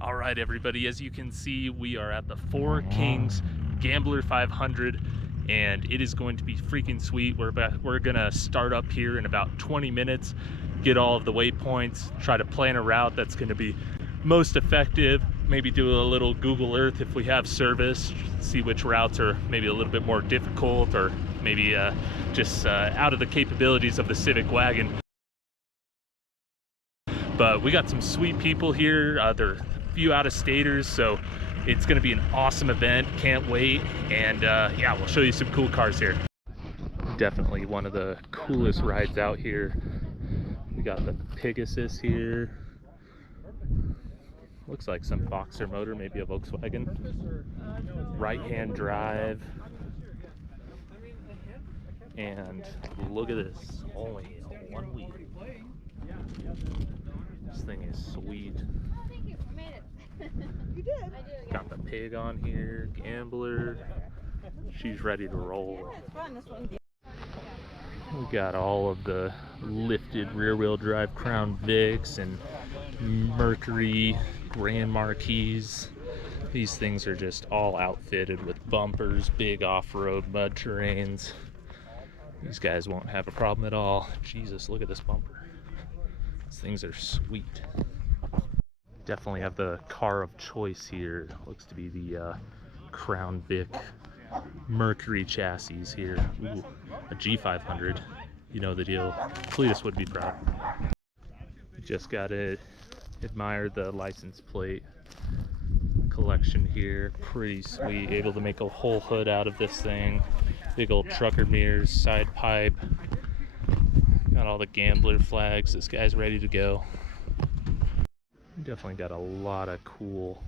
All right, everybody, as you can see, we are at the Four Kings Gambler 500, and it is going to be freaking sweet. We're gonna start up here in about 20 minutes, get all of the waypoints, try to plan a route that's gonna be most effective, maybe do a little Google Earth if we have service, see which routes are maybe a little bit more difficult, or maybe just out of the capabilities of the Civic Wagon. But we got some sweet people here. They're a few out-of-staters, so it's gonna be an awesome event. Can't wait. And yeah, we'll show you some cool cars here. Definitely one of the coolest rides out here. We got the Pegasus here. Looks like some Boxer motor, maybe a Volkswagen. Right-hand drive. And look at this, only one wheel. This thing is sweet. Oh, thank you. I made it. You did? I did. Yeah. Got the pig on here, Gambler. She's ready to roll. Yeah, it's fun. This one. We got all of the lifted rear-wheel drive Crown Vics and Mercury Grand Marquis. These things are just all outfitted with bumpers, big off-road mud terrains. These guys won't have a problem at all. Jesus, look at this bumper. These things are sweet. Definitely have the car of choice here. Looks to be the Crown Vic Mercury chassis here. Ooh, a G500. You know the deal. Cletus would be proud. Just gotta admire the license plate collection here. Pretty sweet. Able to make a whole hood out of this thing. Big old trucker mirrors, side pipe. Got all the Gambler flags. This guy's ready to go. Definitely got a lot of cool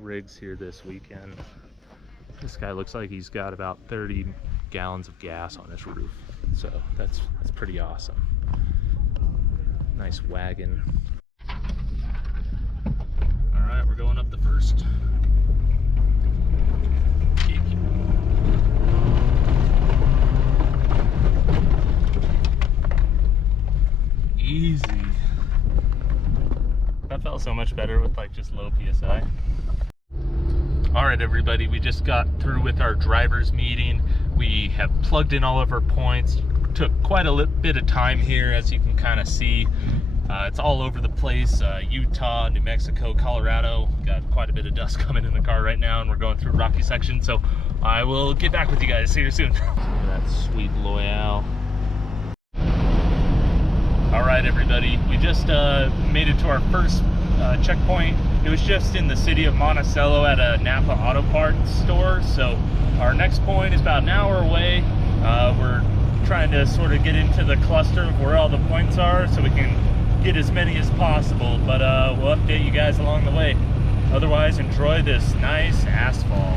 rigs here this weekend. This guy looks like he's got about 30 gallons of gas on his roof. So that's pretty awesome. Nice wagon. All right, we're going up the first. Easy. That felt so much better with like just low PSI. All right, everybody, we just got through with our driver's meeting. We have plugged in all of our points. Took quite a bit of time here, as you can kind of see. It's all over the place. Utah, New Mexico, Colorado. Got quite a bit of dust coming in the car right now, and we're going through a rocky section. So I will get back with you guys. See you soon. That sweet Loyale. All right, everybody, we just made it to our first checkpoint. It was just in the city of Monticello at a Napa Auto Parts store. So our next point is about an hour away. We're trying to sort of get into the cluster of where all the points are so we can get as many as possible, but we'll update you guys along the way. Otherwise, enjoy this nice asphalt.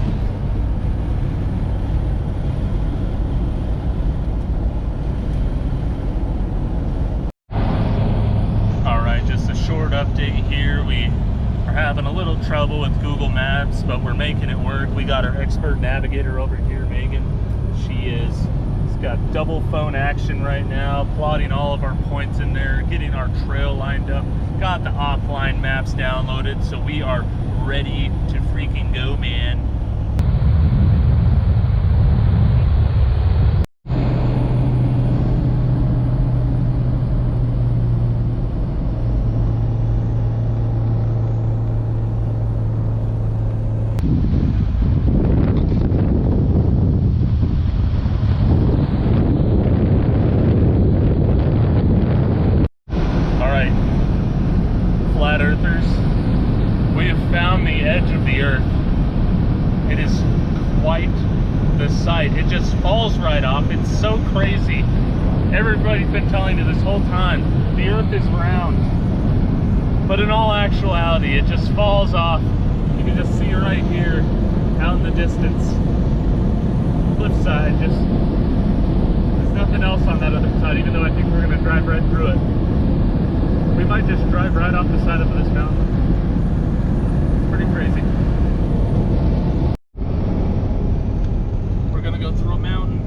Just a short update here. We are having a little trouble with Google Maps, but we're making it work. We got our expert navigator over here, Megan. She's got double phone action right now, plotting all of our points in there, getting our trail lined up, got the offline maps downloaded, so we are ready to freaking go, man. It just falls right off. It's so crazy. Everybody's been telling you this whole time, the earth is round. But in all actuality, it just falls off. You can just see right here, out in the distance. Cliffside, just, there's nothing else on that other side, even though I think we're gonna drive right through it. We might just drive right off the side of this mountain. It's pretty crazy. Go through a mountain.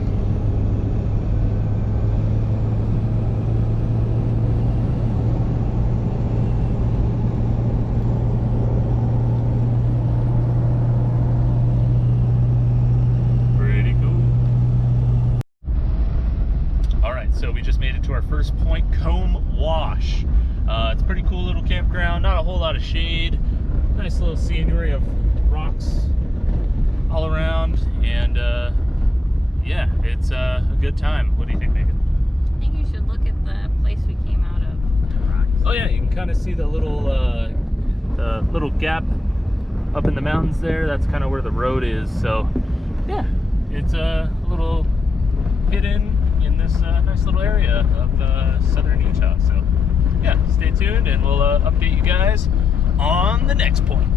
to our first point, Comb Wash. It's a pretty cool little campground, not a whole lot of shade. Nice little scenery of rocks all around, and yeah, it's a good time. What do you think, Megan? I think you should look at the place we came out of, the rocks. Oh yeah, you can kind of see the little gap up in the mountains there. That's kind of where the road is. So yeah, it's a little hidden in this nice little area of southern Utah. So yeah, stay tuned and we'll update you guys on the next point.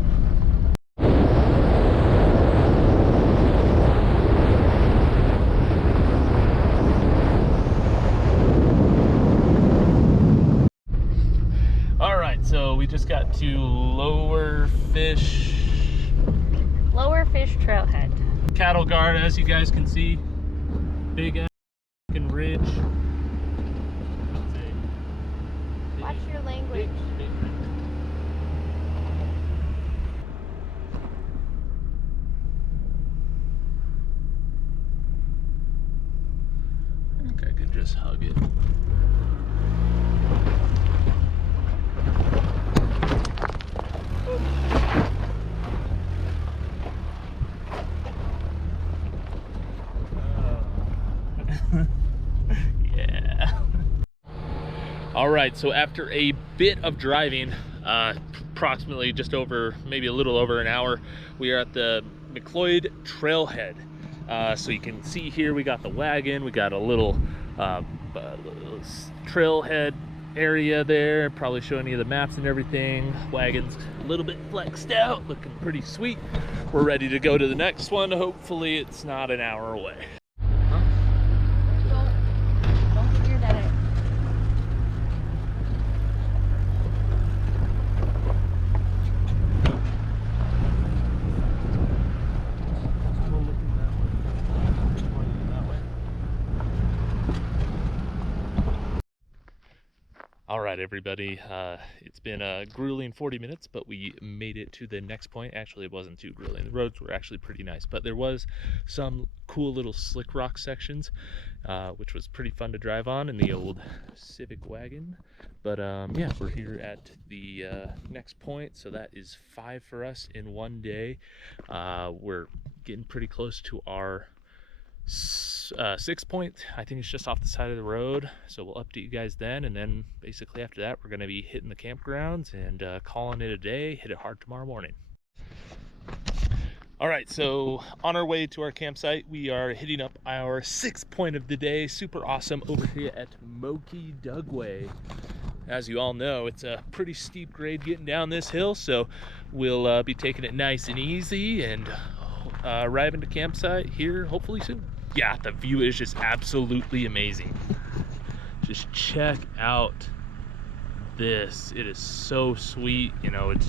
All right, so we just got to Lower Fish Trailhead. Cattle Guard, as you guys can see. Big ass fucking ridge. Watch your language. Big. I think I could just hug it. Yeah. All right, so after a bit of driving, approximately just over, maybe a little over an hour, we are at the McLeod Trailhead. So you can see here, we got the wagon, we got a little trailhead area there, probably showing you the maps and everything. Wagon's a little bit flexed out, looking pretty sweet. We're ready to go to the next one. Hopefully it's not an hour away. Don't get your dad. All right, everybody, it's been a grueling 40 minutes, but we made it to the next point. Actually, it wasn't too grueling. The roads were actually pretty nice, but there was some cool little slick rock sections, which was pretty fun to drive on in the old Civic wagon. But yeah, we're here at the next point, so that is 5 for us in one day. We're getting pretty close to our 6th point. I think it's just off the side of the road, so we'll update you guys then, and then basically after that we're going to be hitting the campgrounds and calling it a day. Hit it hard tomorrow morning. All right, so on our way to our campsite, we are hitting up our 6th point of the day. Super awesome over here at Moki Dugway. As you all know, it's a pretty steep grade getting down this hill, so we'll be taking it nice and easy and arriving to campsite here hopefully soon. Yeah, the view is just absolutely amazing. Just check out this. It is so sweet. You know, it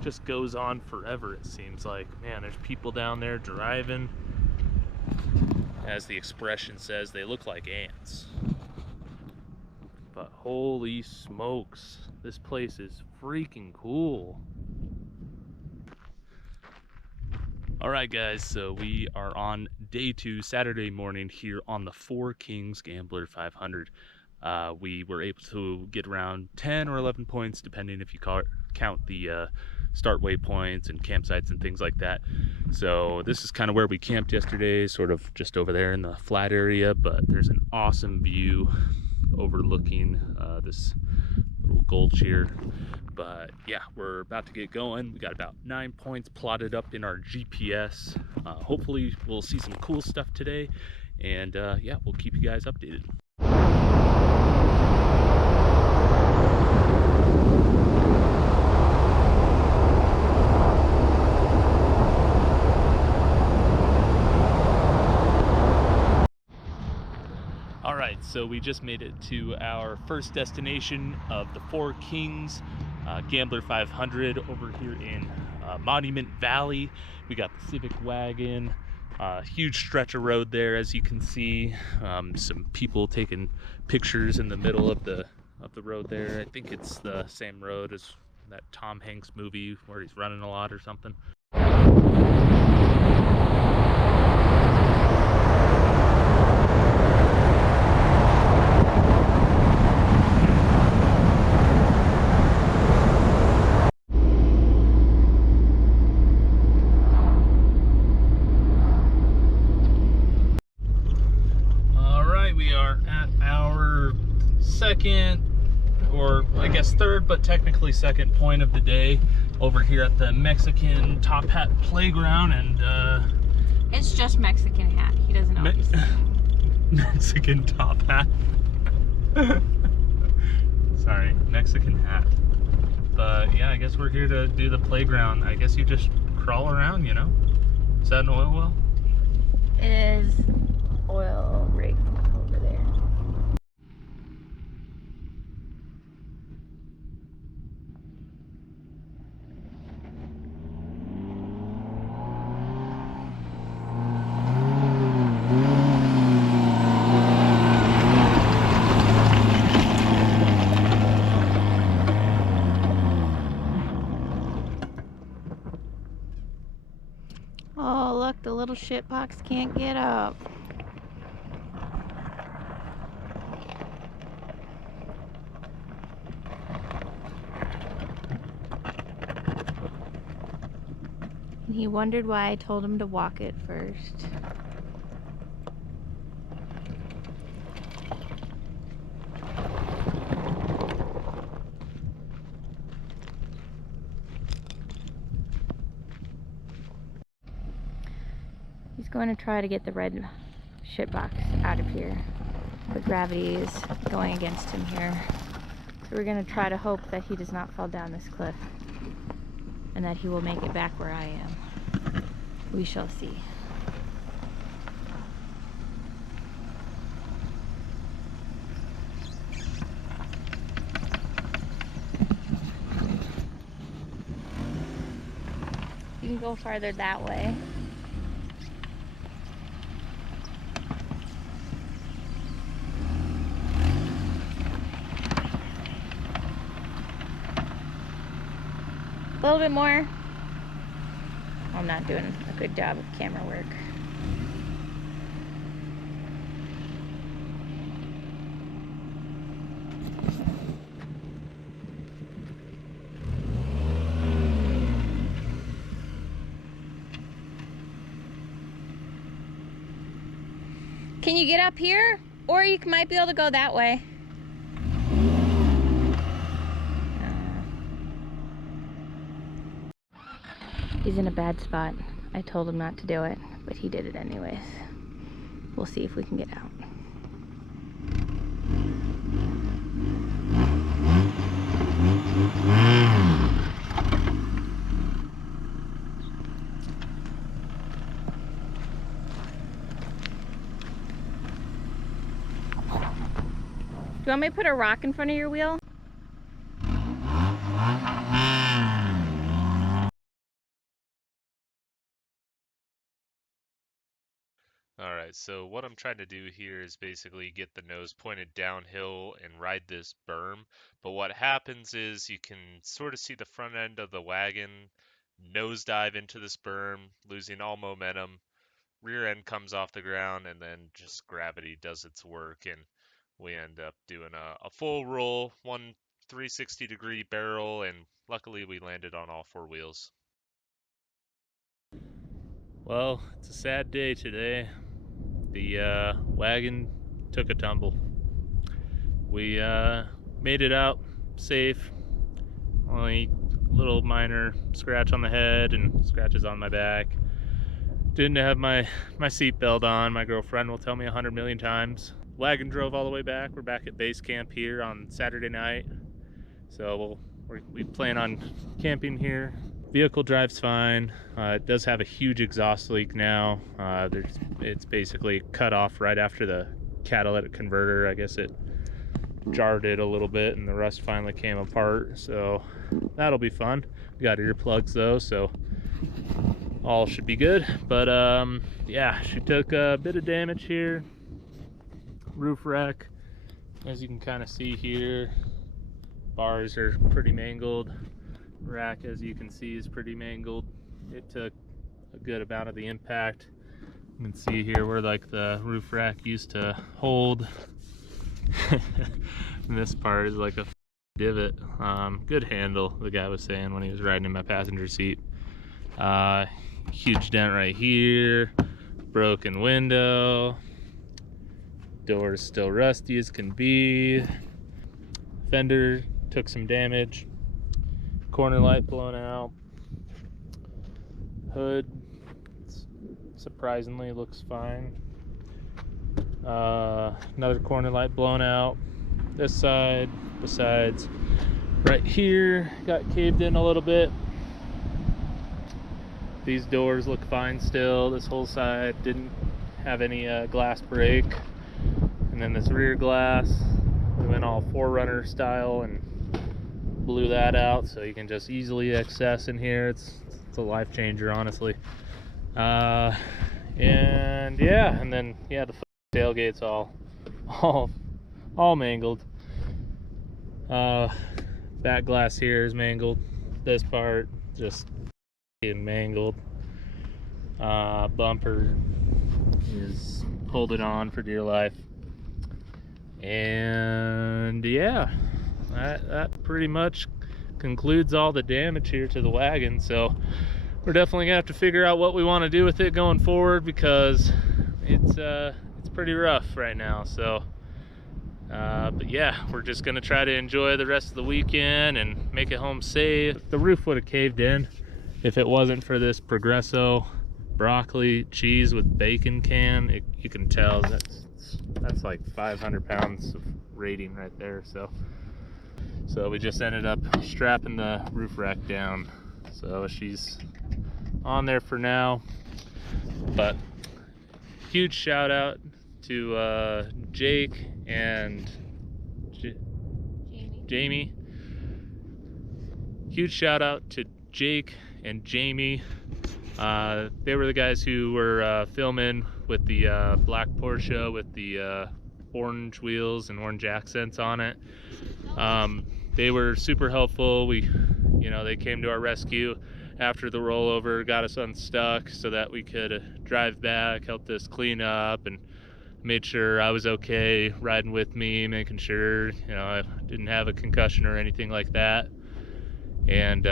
just goes on forever, it seems like. Man, there's people down there driving. As the expression says, they look like ants. But holy smokes, this place is freaking cool. All right, guys, so we are on day 2, Saturday morning here on the Four Kings Gambler 500. We were able to get around 10 or 11 points, depending if you count the start waypoints and campsites and things like that. So this is kind of where we camped yesterday, sort of just over there in the flat area, but there's an awesome view overlooking this little gulch here. But yeah, we're about to get going. We got about 9 points plotted up in our GPS. Hopefully we'll see some cool stuff today, and yeah, we'll keep you guys updated. Alright, so we just made it to our first destination of the Four Kings Gambler 500 over here in Monument Valley. We got the Civic wagon, huge stretch of road there, as you can see. Some people taking pictures in the middle of the road there. I think it's the same road as that Tom Hanks movie where he's running a lot or something. guess third, but technically second point of the day over here at the Mexican Top Hat Playground, and it's just Mexican hat. He doesn't know what he's saying. Mexican Top Hat. Sorry, Mexican hat. But yeah, I guess we're here to do the playground. I guess you just crawl around, you know? Is that an oil well? It is oil rig over there. Oh, look, the little shitbox can't get up. And he wondered why I told him to walk it first. He's going to try to get the red shitbox out of here. The gravity is going against him here. So we're going to try to hope that he does not fall down this cliff and that he will make it back where I am. We shall see. You can go farther that way. A little bit more. I'm not doing a good job of camera work. Can you get up here? Or you might be able to go that way. He's in a bad spot. I told him not to do it, but he did it anyways. We'll see if we can get out. Do you want me to put a rock in front of your wheel? Alright, so what I'm trying to do here is basically get the nose pointed downhill and ride this berm. But what happens is you can sort of see the front end of the wagon nosedive into this berm, losing all momentum. Rear end comes off the ground, and then just gravity does its work, and we end up doing a full roll, 360-degree barrel, and luckily we landed on all four wheels. Well, it's a sad day today. The wagon took a tumble. We made it out safe. Only a little minor scratch on the head and scratches on my back. Didn't have my seatbelt on. My girlfriend will tell me 100 million times. Wagon drove all the way back. We're back at base camp here on Saturday night. So we plan on camping here. Vehicle drives fine. It does have a huge exhaust leak now. It's basically cut off right after the catalytic converter. I guess it jarred it a little bit and the rust finally came apart. So that'll be fun. We got earplugs though, so all should be good. But yeah, she took a bit of damage here. Roof wreck, as you can kind of see here. Bars are pretty mangled. Rack, as you can see, is pretty mangled. It took a good amount of the impact. You can see here where like the roof rack used to hold. And this part is like a divot. Good handle, the guy was saying when he was riding in my passenger seat. Huge dent right here. Broken window. Door is still rusty as can be. Fender took some damage. Corner light blown out. Hood surprisingly looks fine. Another corner light blown out. This side, besides right here, got caved in a little bit. These doors look fine still. This whole side didn't have any glass break. And then this rear glass, we went all Forerunner style and blew that out, so you can just easily access in here. It's a life changer, honestly. And yeah, and then yeah, the tailgate's all mangled. Back glass here is mangled. This part just mangled. Bumper is holding on for dear life. And yeah, that pretty much concludes all the damage here to the wagon. So we're definitely gonna have to figure out what we want to do with it going forward, because it's pretty rough right now. So but yeah, we're just gonna try to enjoy the rest of the weekend and make it home safe. The roof would have caved in if it wasn't for this Progresso broccoli cheese with bacon can. You can tell that's like 500 pounds of rating right there. So we just ended up strapping the roof rack down, so she's on there for now. But huge shout out to Jake and Jamie. Huge shout out to Jake and Jamie. They were the guys who were filming with the black Porsche with the orange wheels and orange accents on it. They were super helpful. They came to our rescue after the rollover, got us unstuck so that we could drive back, helped us clean up, and made sure I was okay riding with me, making sure I didn't have a concussion or anything like that. And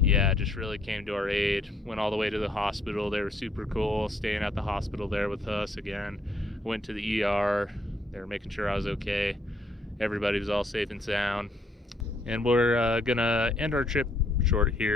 yeah, just really came to our aid. Went all the way to the hospital. They were super cool, staying at the hospital there with us again. Went to the ER. They were making sure I was okay. Everybody was all safe and sound. And we're gonna end our trip short here.